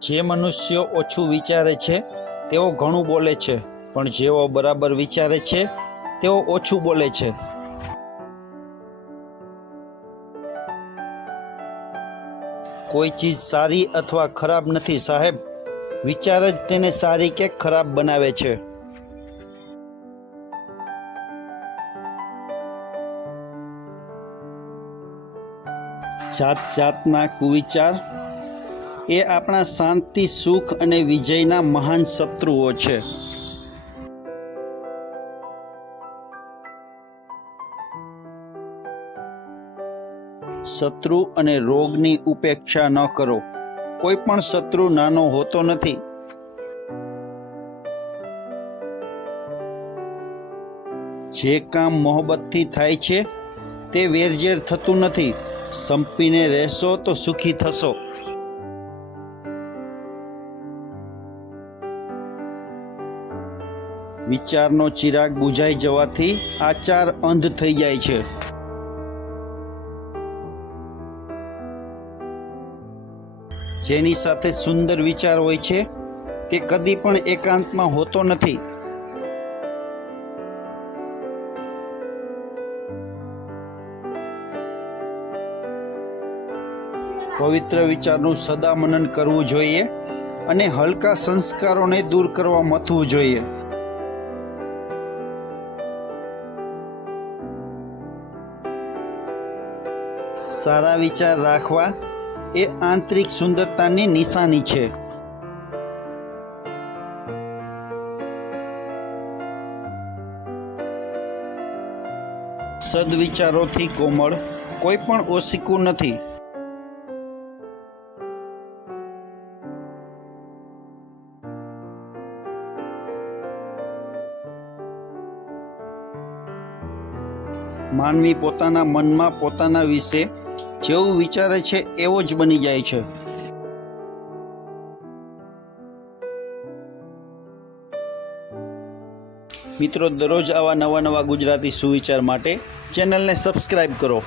જે મનુષ્યો ઓછું વિચારે છે તેઓ ઘણું બોલે છે, પણ જેઓ બરાબર વિચારે છે તેઓ ઓછું બોલે છે. કોઈ ચીજ સારી અથવા ખરાબ નથી સાહેબ, વિચાર જ તેને સારી કે ખરાબ બનાવે છે. જાત જાતના કુવિચાર એ આપણા શાંતિ, સુખ અને વિજયના મહાન શત્રુઓ છે. શત્રુ અને રોગની ઉપેક્ષા ન કરો. કોઈ પણ શત્રુ નાનો હોતો નથી. જે કામ મોહબ્બતથી થાય છે તે વેરઝેર થતું નથી. સંપીને રહેશો તો સુખી થશો. વિચારનો ચિરાગ બુઝાઈ જવાથી આચાર અંધ થઈ જાય છે. જેની સાથે સુંદર વિચાર હોય છે તે કદી પણ એકાંતમાં હોતો નથી. પવિત્ર વિચારનું સદા મનન કરવું જોઈએ અને હલકા સંસ્કારોને દૂર કરવા મથવું જોઈએ. સારા વિચાર રાખવા એ આંતરિક સુંદરતાની નિશાની છે. સદવિચારોથી કોમળ કોઈ પણ ઓશીકું નથી. માનવી પોતાના મનમાં પોતાના વિશે જેવું વિચારે છે એવો જ બની જાય છે. મિત્રો, દરરોજ આવા નવા ગુજરાતી સુવિચાર માટે ચેનલને સબસ્ક્રાઇબ કરો.